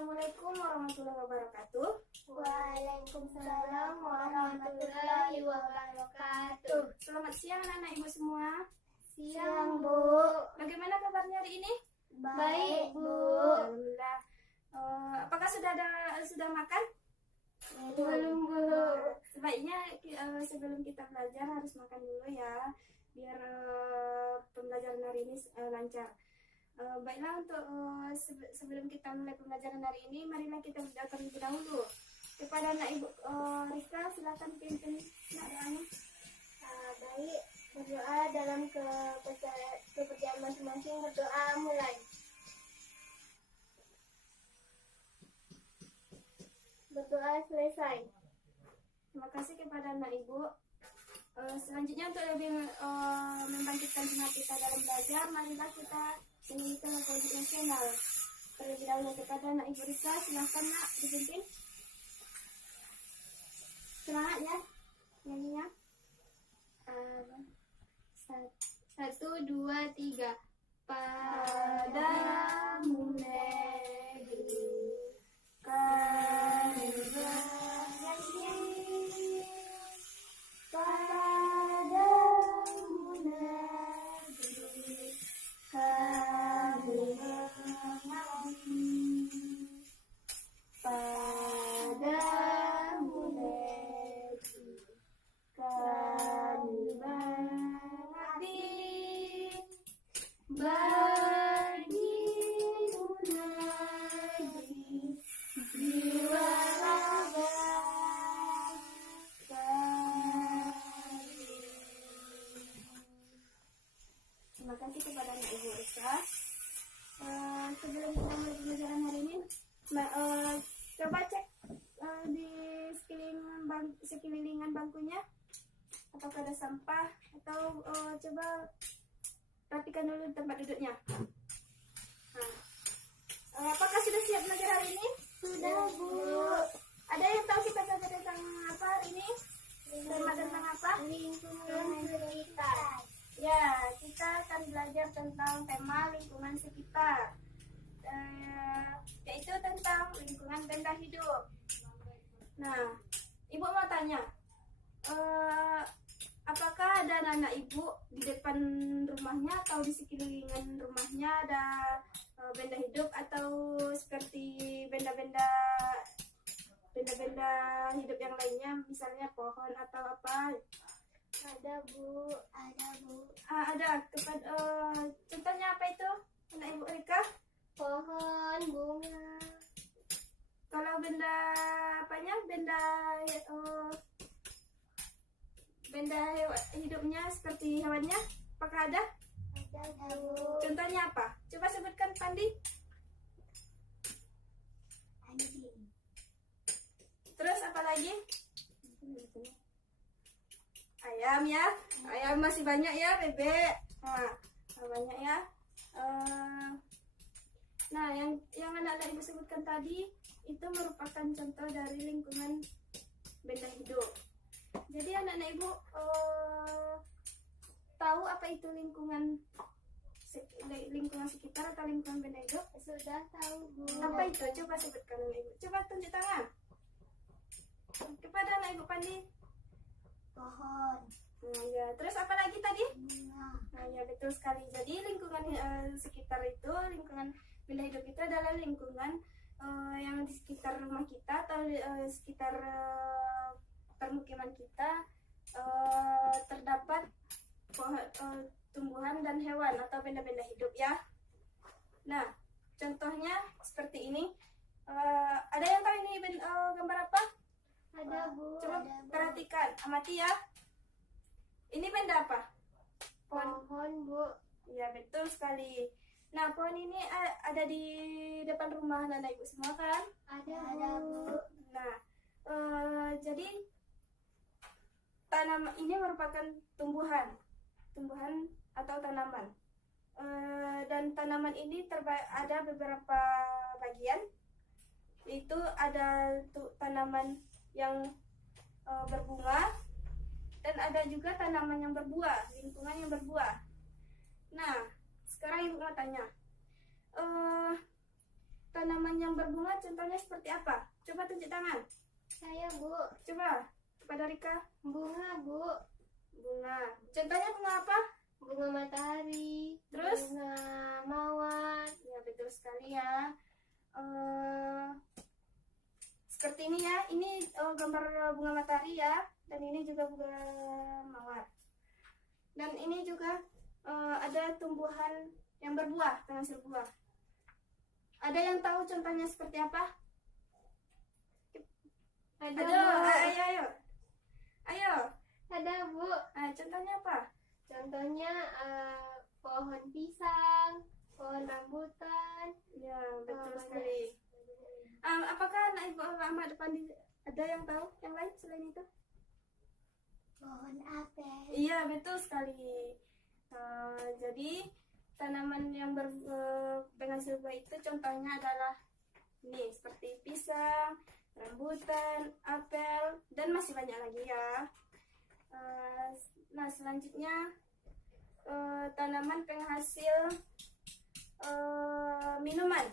Assalamualaikum warahmatullahi wabarakatuh. Waalaikumsalam warahmatullahi wabarakatuh. Selamat siang anak-anak ibu semua. Siang, Bu. Bagaimana kabarnya hari ini? Baik, Bu. Alhamdulillah. Apakah sudah makan? Belum, Bu. Sebaiknya sebelum kita belajar harus makan dulu ya, biar pembelajaran hari ini lancar. Baiklah, untuk sebelum kita mulai pembelajaran hari ini, marilah kita berdoa terlebih dahulu. Kepada anak ibu Rika, silakan pimpin doanya. Baik, berdoa dalam kepercayaan masing-masing. Berdoa mulai. Berdoa selesai. Terima kasih kepada anak ibu. Selanjutnya untuk lebih membangkitkan semangat kita dalam belajar, marilah kita menyanyikan lagu nasional. Terlebih dahulu kepada anak ibu Rika, silahkan nak dipimpin. Semangat ya nyanyinya. 1, 2, 3. Padamu negeri kami berjanji, padamu negeri kami mengabdi, padamu negeri kami mengabdi. Bagimu negeri jiwa raga kami. Terima kasih kepada anak ibu Rika. Sebelum kita mulai pembelajaran hari ini, coba cek di sekelilingan bangkunya apakah ada sampah, atau coba perhatikan dulu tempat duduknya. Apakah sudah siap belajar hari ini? Sudah, Bu. Ada yang tahu kita belajar tentang apa hari ini? Tema tentang apa? Lingkungan sekitar. Ya, kita akan belajar tentang tema lingkungan sekitar, yaitu tentang lingkungan benda hidup. Nah, ibu mau tanya, apakah ada anak ibu di depan rumahnya atau di sekelilingan rumahnya ada benda hidup, atau seperti benda-benda hidup yang lainnya, misalnya pohon atau apa? Ada, Bu. Ada, Bu. Ada. Contohnya apa itu, anak ibu Rika? Pohon, bunga. Kalau benda apanya? Benda hidupnya seperti hewannya, apakah ada? Ada, Bu. Contohnya apa? Coba sebutkan, Pandi. Anjing. Terus apa lagi? Ayam ya. Ayam masih banyak ya, bebek. Nah, banyak ya. Nah, yang anak-anak ibu sebutkan tadi itu merupakan contoh dari lingkungan benda hidup. Jadi anak-anak ibu tahu apa itu lingkungan sekitar atau lingkungan benda hidup? Sudah tahu, Bu. Apa itu? Coba sebutkan anak ibu. Coba tunjuk tangan kepada anak ibu Pandi. Pohon, Nah, ya. Terus apa lagi tadi? bunga. Nah, ya, betul sekali. Jadi lingkungan sekitar itu, lingkungan benda hidup itu adalah lingkungan yang di sekitar rumah kita atau sekitar permukiman kita, terdapat tumbuhan dan hewan atau benda-benda hidup ya. Nah, contohnya seperti ini. Ada yang tahu ini gambar apa? Ada, Bu. Coba Ada, Bu. perhatikan, amati ya. Ini benda apa? Pohon, Bu. Ya, betul sekali. Nah, pohon ini ada di depan rumah anak ibu semua kan? Ada, Bu. Nah, jadi tanaman ini merupakan tumbuhan atau tanaman. Dan tanaman ini ada beberapa bagian. Itu ada tanaman yang berbunga, dan ada juga tanaman yang berbuah, lingkungan yang berbuah. Nah, sekarang ibu mau tanya, tanaman yang berbunga contohnya seperti apa? Coba tunjuk tangan. Saya, Bu. Coba kepada Rika. Bunga, Bu. Bunga. Contohnya bunga apa? Bunga matahari. Terus? Bunga mawar. Ya betul sekali ya. Seperti ini ya. Ini gambar bunga matahari ya. Dan ini juga bunga mawar. Dan ini juga ada tumbuhan yang berbuah, penghasil buah. Ada yang tahu contohnya seperti apa? Ada, Ayo, Bu. ayo. Ayo. Ada, Bu. Contohnya apa? Contohnya pohon pisang, pohon rambutan. Ya, betul banyak. sekali. Apakah anak Ibu Ahmad Pandi ada yang tahu yang lain selain itu? Pohon apel. Iya, betul sekali. Jadi tanaman yang penghasil buah itu contohnya adalah ini seperti pisang, rambutan, apel, dan masih banyak lagi ya. Nah, selanjutnya tanaman penghasil minuman.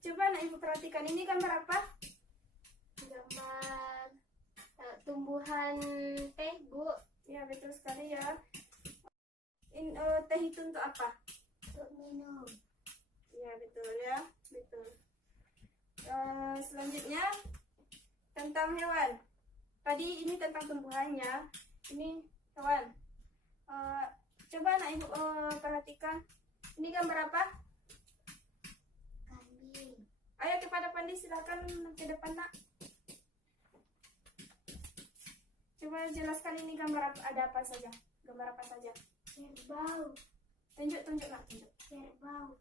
Coba anak Ibu perhatikan, ini gambar apa? Gambar tumbuhan teh, Bu. Ya, betul sekali ya. Teh itu untuk apa? Untuk minum. Ya, betul ya, betul. Selanjutnya tentang hewan. Tadi ini tentang tumbuhannya, ini hewan. Coba anak Ibu perhatikan, ini gambar apa? Kambing. Ayo kepada Pandi, silakan ke depan nak. Coba jelaskan ini gambar apa, ada apa saja? Gambar apa saja? Kerbau. Tunjuk nak, tunjuk. Kerbau.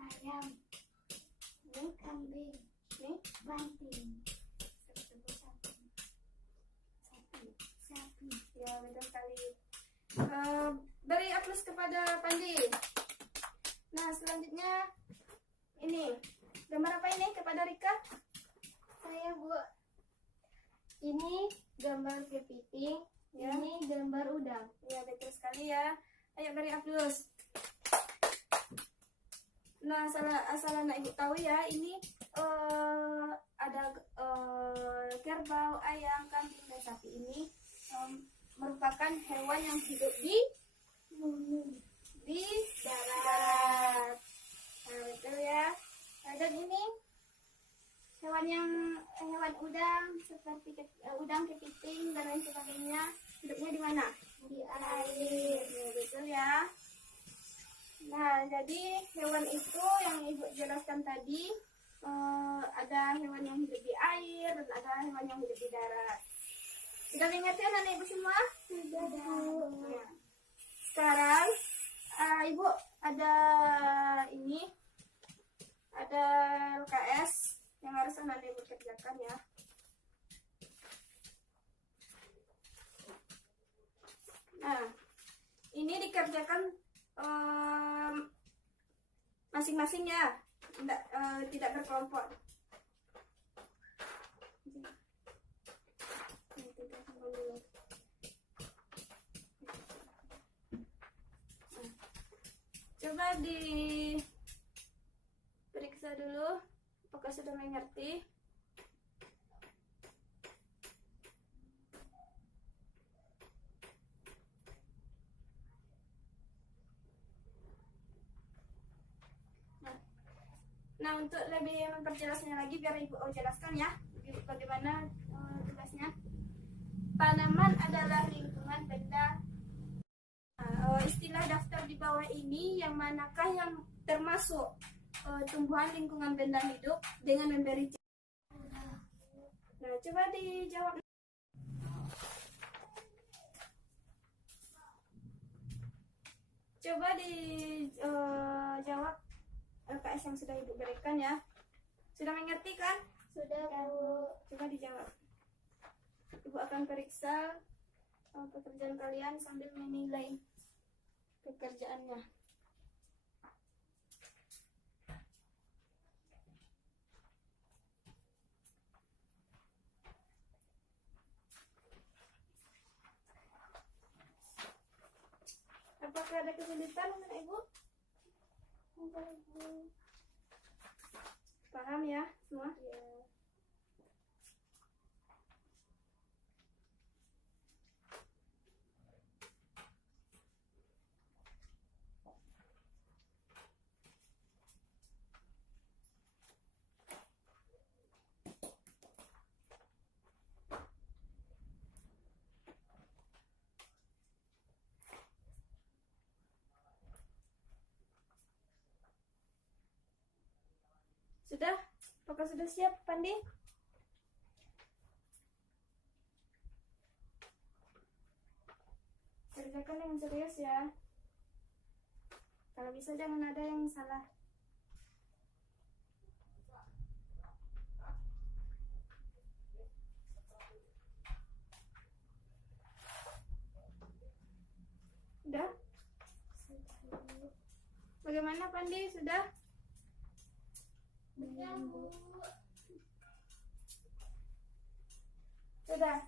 Ayam. Ini, Kambing. ini. Banting. Sapi. Sapi. Ya, betul sekali. Beri aplaus kepada Pandi. Nah, selanjutnya ini gambar apa ini kepada Rika? Saya, Bu. Ini gambar kepiting. Ya. Ini gambar udang. Ya, betul sekali ya. Ayo beri aplaus. Nah, asal anak Ibu tahu ya, ini ada kerbau, ayam, kambing, dan sapi ini merupakan hewan yang hidup di darat. Nah, betul ya. Dan ini hewan udang seperti udang, kepiting, dan lain sebagainya hidupnya di mana? Di air. Ya, betul ya. Nah, jadi hewan itu yang Ibu jelaskan tadi, ada hewan yang hidup di air dan ada hewan yang hidup di darat. Sudah mengerti anak Ibu semua? Sudah, Bu. Ya. Sekarang Ibu ada LKS yang harus anak Ibu kerjakan ya. Nah, ini dikerjakan masing-masing ya, tidak berkelompok. Coba diperiksa dulu apakah sudah mengerti. Nah, untuk lebih memperjelasnya lagi biar Ibu jelaskan ya bagaimana tugasnya. Tanaman adalah lingkungan benda. Istilah daftar di bawah ini yang manakah yang termasuk tumbuhan lingkungan benda hidup dengan memberi. Nah, coba dijawab. Coba dijawab LKS yang sudah Ibu berikan ya. Sudah mengerti kan? Sudah, Bu. Coba dijawab. Ibu akan periksa pekerjaan kalian sambil menilai pekerjaannya. Apakah ada kesulitan anak Ibu? Sudah, Bu. Paham ya semua? Ya. Sudah? Apakah sudah siap, Pandi? Kerjakan dengan serius ya. Kalau bisa jangan ada yang salah. Sudah? Bagaimana, Pandi? Sudah? Belum, Bu. Sudah.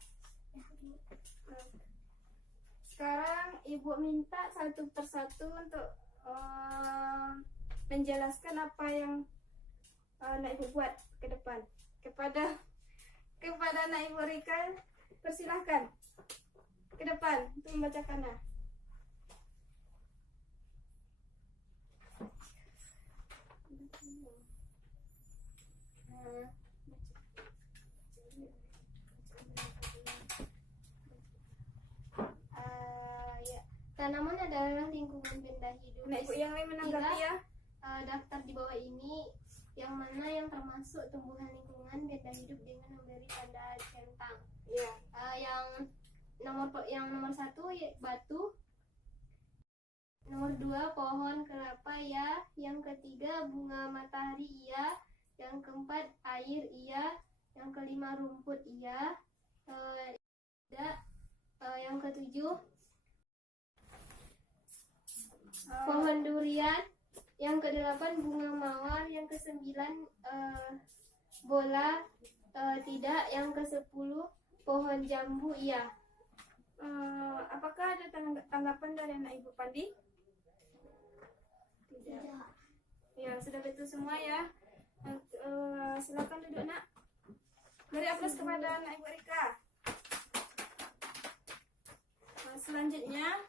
Sekarang Ibu minta satu persatu untuk menjelaskan apa yang nak Ibu buat ke depan. Kepada anak Ibu Rika, persilahkan ke depan untuk membacakannya. Ya. Tanaman adalah lingkungan benda hidup. Anak Ibu yang lain menanggapi ya. Daftar di bawah ini yang mana yang termasuk tumbuhan lingkungan benda hidup dengan memberi tanda centang. Ya. Yang nomor 1 batu, nomor 2 pohon kelapa ya, yang ketiga bunga matahari iya, yang keempat air iya, yang kelima rumput iya, yang ketujuh pohon durian, yang kedelapan bunga mawar, yang kesembilan bola tidak, yang ke-10 pohon jambu iya. Apakah ada tanggapan dari anak Ibu Pandi? Tidak. Ya, sudah betul semua ya. Silakan duduk, Nak. Beri aplaus kepada anak Ibu Rika. Selanjutnya,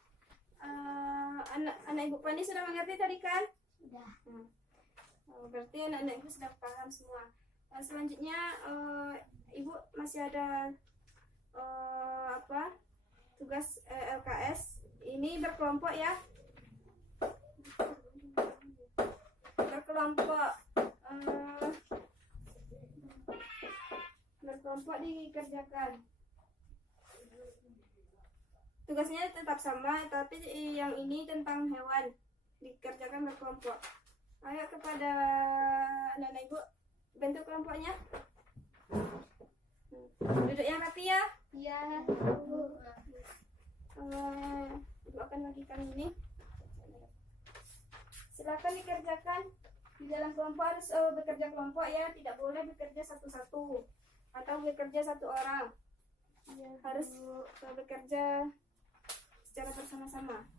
anak Ibu Pandi sudah mengerti tadi kan? Sudah. Berarti anak-anak Ibu sudah paham semua. Selanjutnya, Ibu masih ada tugas LKS. Ini berkelompok ya. Berkelompok dikerjakan. Tugasnya tetap sama, tapi yang ini tentang hewan, dikerjakan berkelompok. Ayo kepada anak-anak Ibu, bentuk kelompoknya. Duduk yang rapi ya. Iya. Ibu akan bagikan ini. Silakan dikerjakan. Di dalam kelompok harus bekerja kelompok ya, tidak boleh bekerja satu-satu atau bekerja satu orang. Iya, Harus bekerja secara bersama-sama.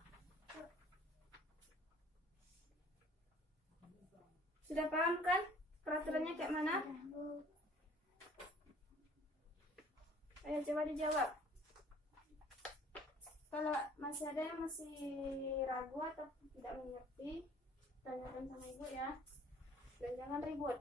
Sudah paham kan peraturannya kayak mana? Ayo coba dijawab. Kalau masih ada yang masih ragu atau tidak mengerti, tanyakan sama Ibu ya. Dan jangan ribut.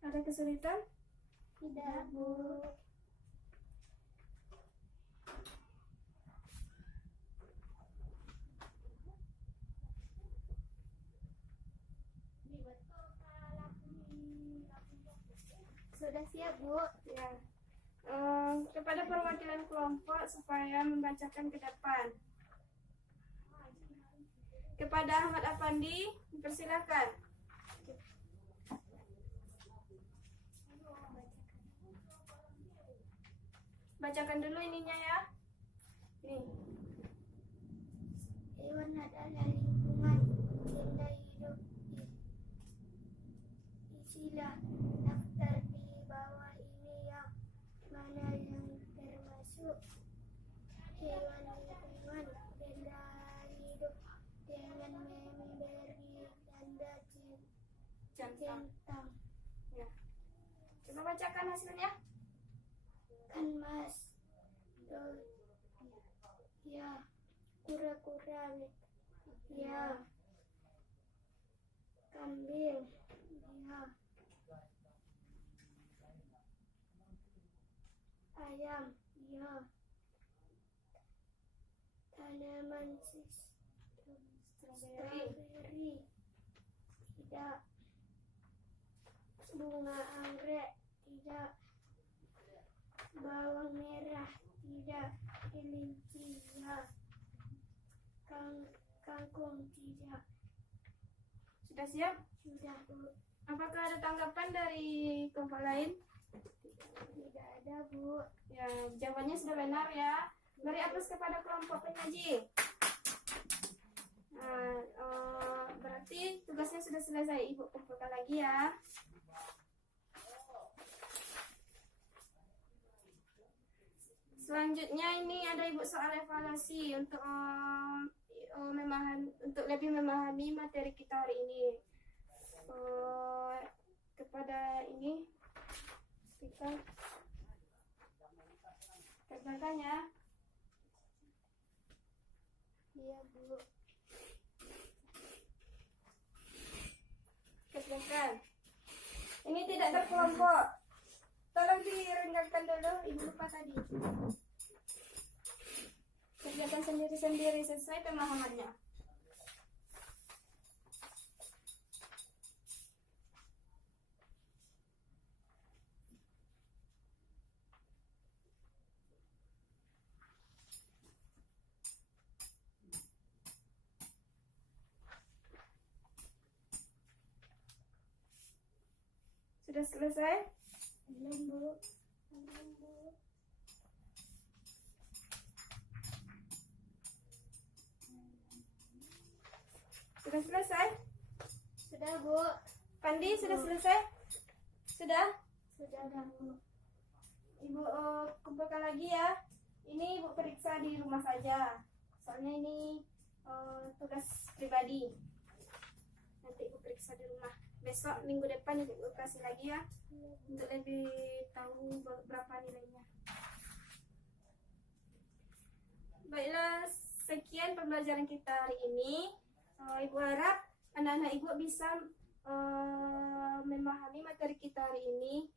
Ada kesulitan? Tidak, Bu. Sudah siap, Bu? Ya. Kepada perwakilan kelompok supaya membacakan ke depan. Kepada Ahmad Afandi, dipersilakan. bacakan dulu ininya ya. Ini. Hewan adalah lingkungan benda hidup. Isilah daftar di bawah ini yang mana yang termasuk hewan lingkungan benda hidup dengan memberi tanda centang. Ya. Coba bacakan hasilnya. Kan mas, ya, kura-kura, ya, kambing, ya, ayam, ya, tanaman stroberi, tidak, bunga anggrek, tidak, bawang merah, tidak, kelinci, ya, kangkung, tidak. Sudah siap? Sudah, Bu. Apakah ada tanggapan dari kelompok lain? Tidak ada, Bu. Ya, jawabannya sudah benar ya. Beri aplaus kepada kelompok penyaji. Nah, berarti tugasnya sudah selesai. Ibu kumpulkan lagi ya. Selanjutnya ini ada ibu soal evaluasi untuk lebih memahami materi kita hari ini. Kepada ini kita kerjakan ya. Iya, Bu. Kerjakan. Ini tidak berkelompok. Tolong direnggangkan dulu, ibu lupa tadi. Kerjakan sendiri-sendiri sesuai pemahamannya. Sudah selesai? Belum, Bu. Belum, Bu. Sudah selesai? Sudah, Bu. Pandi sudah selesai? Sudah? Sudah, Bu. Ibu kumpulkan lagi ya. Ini ibu periksa di rumah saja. Soalnya ini tugas pribadi. Nanti ibu periksa di rumah. Besok minggu depan ibu kasih lagi ya. Untuk lebih tahu berapa nilainya. Baiklah, sekian pembelajaran kita hari ini. Ibu harap anak-anak ibu bisa memahami materi kita hari ini.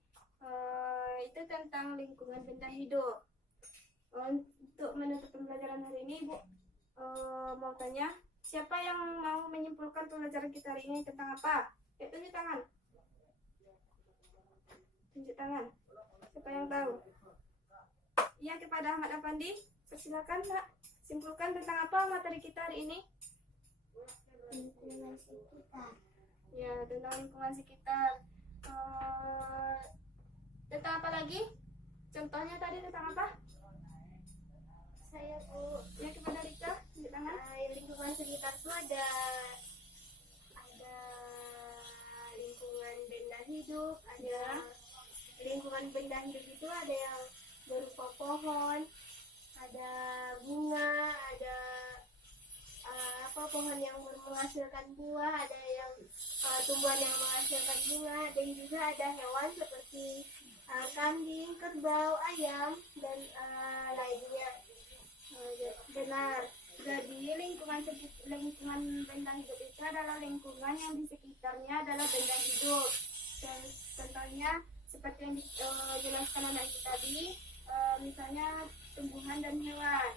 Itu tentang lingkungan benda hidup. Untuk menutup pembelajaran hari ini, Ibu mau tanya, siapa yang mau menyimpulkan pembelajaran kita hari ini tentang apa? Tunjuk tangan. Tunjuk tangan. Siapa yang tahu? Ya, kepada Ahmad Afandi, persilakan Pak. Simpulkan tentang apa materi kita hari ini? Lingkungan sekitar. Ya, tentang lingkungan sekitar. Tentang apa lagi? Contohnya tadi tentang apa? Saya, Bu. Ya, kepada Rika, tunjuk tangan. Lingkungan sekitar itu ada lingkungan benda hidup, ada lingkungan benda hidup itu ada yang berupa pohon, ada bunga, ada pohon yang menghasilkan buah, ada yang tumbuhan yang menghasilkan bunga, dan juga ada hewan seperti kambing, kerbau, ayam, dan lainnya. Benar. Jadi lingkungan benda hidup itu adalah lingkungan yang di sekitarnya adalah benda hidup. Dan contohnya seperti yang dijelaskan anak ibu tadi, misalnya tumbuhan dan hewan.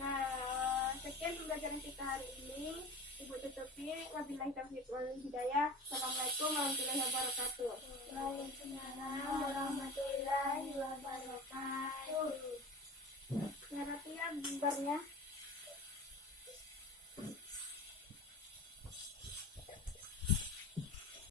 Nah, sekian pembelajaran kita hari ini. Ibu tutupi. Wabillahi taufiq wal hidayah. Assalamualaikum warahmatullahi wabarakatuh. Waalaikumsalam warahmatullahi wabarakatuh. Harapnya gambarnya